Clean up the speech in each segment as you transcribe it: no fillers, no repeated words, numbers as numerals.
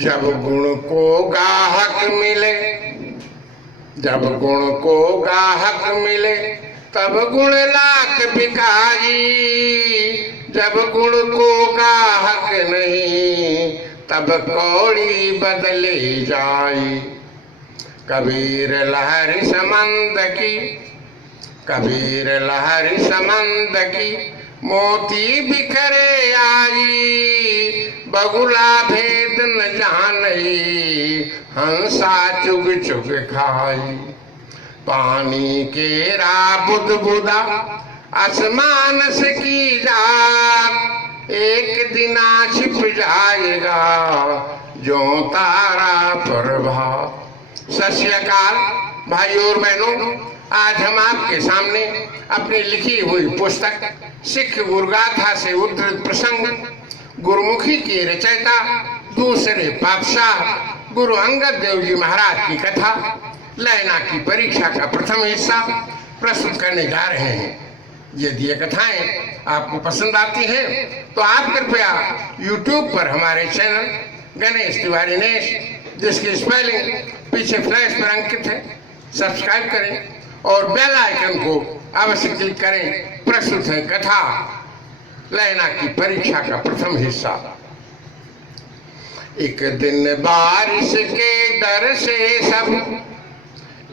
जब गुण को गाहक मिले, जब गुण को गाहक मिले, तब गुण लाख बिकाई। जब गुण को गाहक नहीं, तब कौड़ी बदले जाई। कबीर लहरी समंद की, कबीर लहरी समंद की, मोती बिखरे आई। बगुला भेद न जानई, हंसा चुग चुग खाई। पानी केरा बुदबुदा, आसमान से की जात, एक दिना छिप जाएगा जो तारा प्रभात। सत श्री अकाल भाइयों और बहनों, आज हम आपके सामने अपनी लिखी हुई पुस्तक सिख गुरगाथा से उद्धृत प्रसंग, गुरुमुखी के रचयिता दूसरे पातशाह गुरु अंगद देव जी महाराज की कथा लैना की परीक्षा का प्रथम हिस्सा प्रस्तुत करने जा रहे हैं। यदि ये कथाएं आपको पसंद आती हैं तो आप कृपया YouTube पर हमारे चैनल गणेश तिवारी नेश, जिसकी स्पेलिंग पीछे फ्लैश पर अंकित है, सब्सक्राइब करें और बेल आइकन को अवश्य क्लिक करें। प्रस्तुत है कथा लैना की परीक्षा का प्रथम हिस्सा। एक दिन बारिश के डर से सब,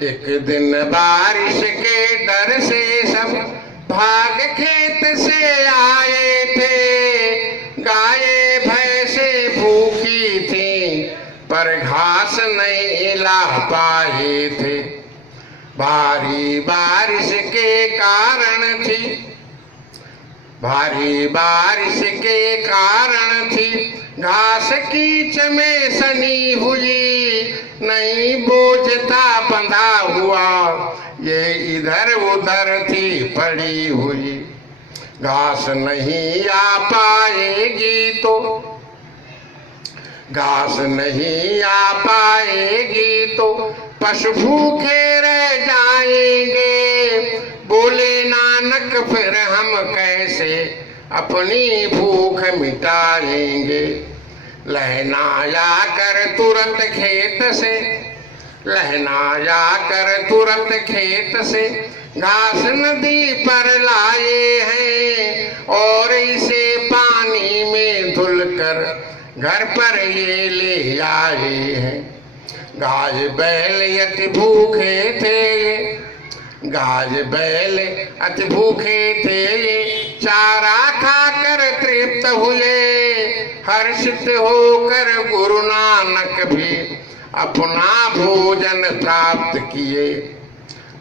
एक दिन बारिश के डर से सब भाग खेत से आए थे। गाये भैंसे भूखी थी, पर घास नहीं ला पाए थे। भारी बारिश के कारण थी, भारी बारिश के कारण थी, घास की चमेसनी हुई। नहीं बोझता बंधा हुआ, ये इधर उधर थी पड़ी हुई। घास नहीं आ पाएगी तो, घास नहीं आ पाएगी तो पशु भूखे रह जाएंगे। बोले नानक फिर हम कैसे अपनी भूख मिटाएंगे। लहनाया कर तुरंत खेत से, लहनाया कर तुरंत खेत से, घास नदी पर लाए हैं। और इसे पानी में धुलकर घर पर ये ले आए हैं। गाय बैल अति भूखे थे, गाय बैल अति भूखे थे, चारा खाकर तृप्त हुए। हर्षित होकर गुरु नानक भी अपना भोजन प्राप्त किए।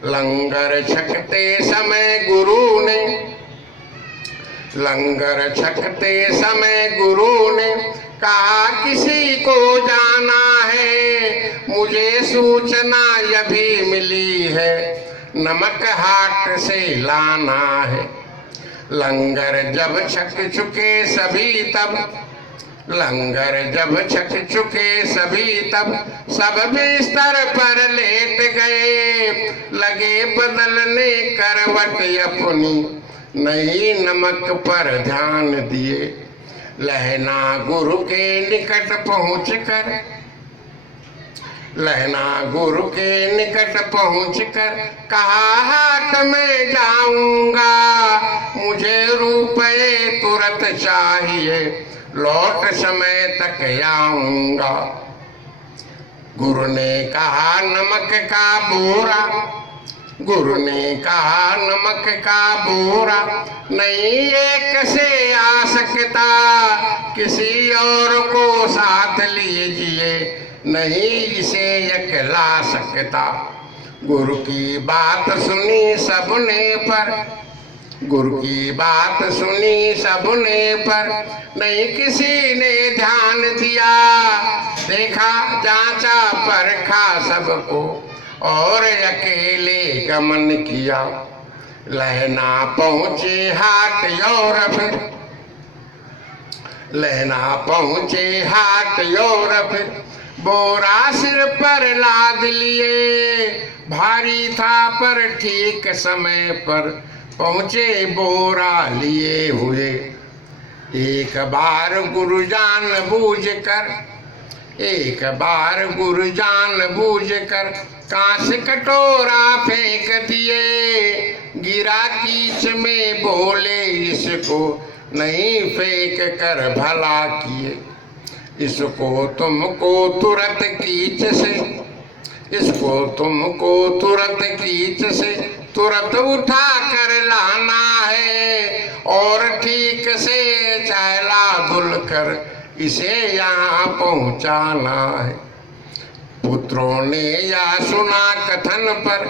लंगर छकते समय गुरु ने, लंगर छकते समय गुरु ने कहा किसी को जाना है। मुझे सूचना यह भी मिली है, नमक हाट से लाना है। लंगर जब छक चुके सभी तब, लंगर जब छक चुके सभी तब, सब बिस्तर पर लेट गए। लगे बदलने करवट अपनी, नहीं नमक पर ध्यान दिए। लहना गुरु के निकट पहुँच कर, लहना गुरु के निकट पहुँच कर कहा हाट में जाऊंगा। मुझे रुपए तुरंत चाहिए, लौट समय तक आऊंगा। गुरु ने कहा नमक का बोरा, गुरु ने कहा नमक का बोरा नहीं एक से आ सकता। किसी और को साथ लीजिए, नहीं इसे अकेला सकता। गुरु की बात सुनी सबने पर, गुरु की बात सुनी सबने पर, नहीं किसी ने ध्यान दिया। देखा जांचा परखा सबको और अकेले गमन किया। लहना पहुँचे हाट और फिर, लहना पहुँचे हाट और फिर, बोरा सिर पर लाद लिए। भारी था पर ठीक समय पर पहुँचे बोरा लिए हुए। एक बार गुरु जान बूझ कर, एक बार गुरु जान बूझ कर कांस कटोरा फेंक दिए, गिरा कीच में बोले इसको नहीं फेंक कर भला किए। इसको तुमको तुरंत कीच से, इसको तुमको तुरंत कीच से तुरंत उठा कर लाना है, और ठीक से चैला धुल कर इसे यहाँ पहुँचाना है। पुत्रों ने यह सुना कथन पर,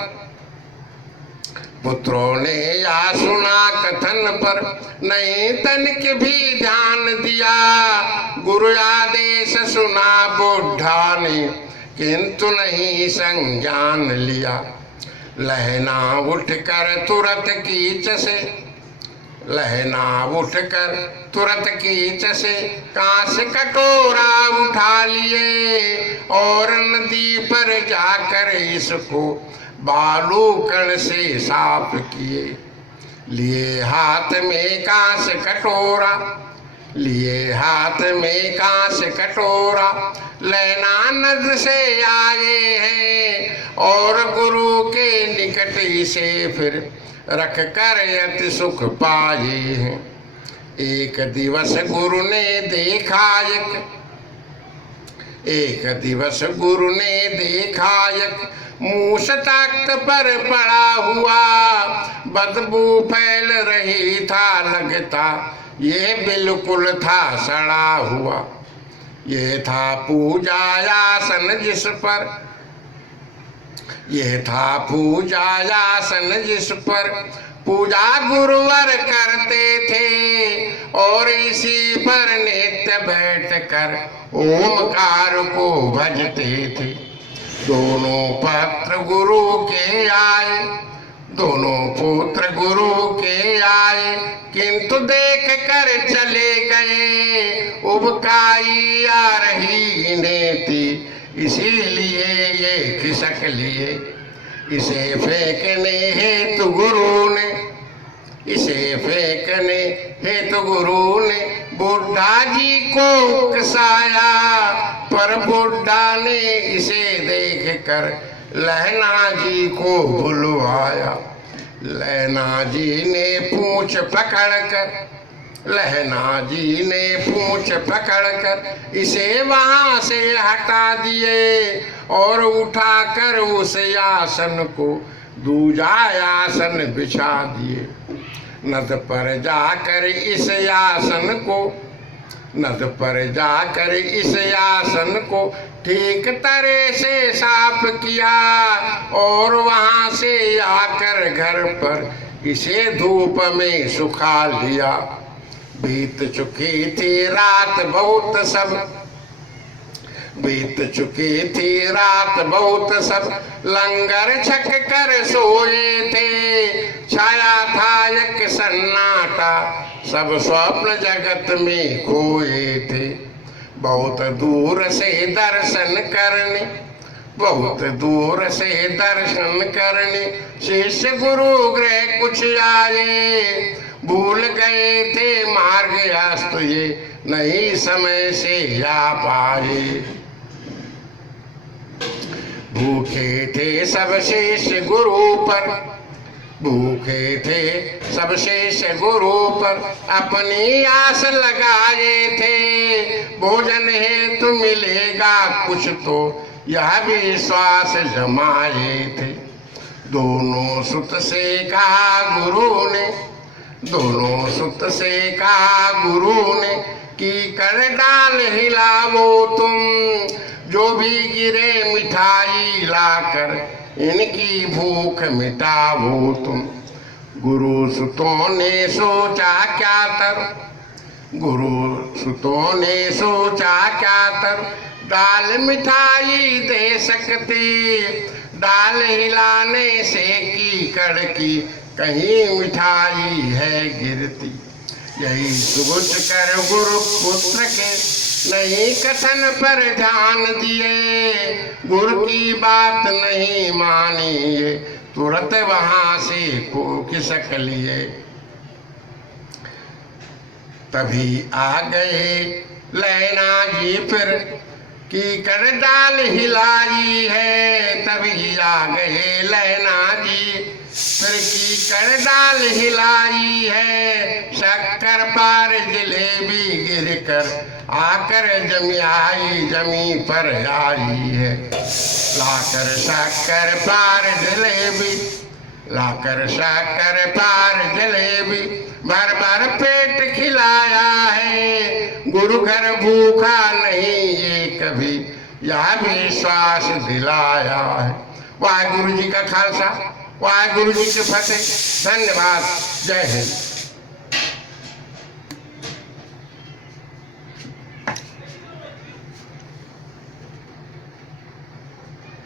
पुत्रों ने यह सुना कथन पर नहीं तनिक भी ध्यान दिया। गुरु आदेश सुना बुढ़ा ने किंतु नहीं संज्ञान लिया। लहना उठकर तुरंत कीच से, लहना उठकर तुरंत कीच से कांस कटोरा उठा लिए, और नदी पर जाकर इसको बालू कण से साफ किए। लिए हाथ में कांस कटोरा, लिए हाथ में कांस कटोरा, लहना नद से आए हैं, और गुरु के निकट इसे फिर रख कर अति सुख पाए हैं। एक दिवस गुरु ने देखा एक दिवस गुरु ने देखा एक मूस तख्त पर पड़ा हुआ, बदबू फैल रही था लगता ये बिल्कुल था सड़ा हुआ। ये था पूजा आसन जिस पर, ये था पूजा आसन जिस पर पूजा गुरुवर करते थे, और इसी पर नित्य बैठ कर ओमकार को भजते थे। दोनों पत्र गुरु के आए, दोनों पुत्र गुरु के आए, किंतु देख कर चले गए। उबकाई आ रही इन्हें थी, इसीलिए ये खिसक लिए। इसे फेंकने हेतु गुरु ने, इसे फेंकने हेतु गुरु ने बुढ़ा जी को उकसाया, पर बुढ़ा ने इसे देख कर लहना जी को बुलवाया। लहना जी ने पूंछ पकड़ कर, लहना जी ने पूंछ पकड़कर इसे वहां से हटा दिए, और उठाकर उस आसन को दूजा आसन बिछा दिए। नद पर जाकर इस आसन को, नद पर जाकर इस आसन को ठीक तरह से साफ किया, और वहां से आकर घर पर इसे धूप में सुखा लिया। बीत चुकी थी रात बहुत सब, बीत चुकी थी रात बहुत सब, लंगर छक कर सोए थे। छाया था एक सन्नाटा, सब स्वप्न जगत में खोए थे। बहुत दूर से दर्शन करने, बहुत दूर से दर्शन करने शिष्य गुरु गृह कुछ आए। भूल गए थे मार्ग अस्त ये नहीं समय से आ पाए। भूखे थे सब शिष्य गुरु पर, भूखे थे सब शिष्य गुरु पर, अपनी आस लगाए थे। भोजन हेतु मिलेगा कुछ तो यह विश्वास जमाए थे। दोनों सुत से कहा गुरु ने, दोनों सुत से कहा गुरु ने, कि कर डाल हिलावो तुम, जो भी गिरे मिठाई लाकर इनकी भूख मिटावो तुम। गुरु सुतों ने सोचा क्या तर, गुरु सुतों ने सोचा क्या तर, दाल मिठाई दे सकती। दाल हिलाने से की कड़की कहीं मिठाई है गिरती। यही सोच कर गुरु पुत्र के नहीं कथन पर ध्यान दिए। गुरु की बात नहीं मानी ये तुरंत वहां से को खिसक लिए। तभी आ गए लहना जी फिर, कीकर डाल हिलाई है तभी आ गए लैना जी। फिर कीकर डाल हिलाई है शक्कर पार जलेबी गिर कर आकर जमी आई जमी पर आई है। लाकर शक्कर पार जलेबी लाकर शक्कर पार जलेबी भर भर पेट खिलाया है। गुरु घर भूखा नहीं ये कभी यह विश्वास दिलाया है। वाहिगुरु जी का खालसा वाहिगुरु जी की फतेह। धन्यवाद। जय हिंद।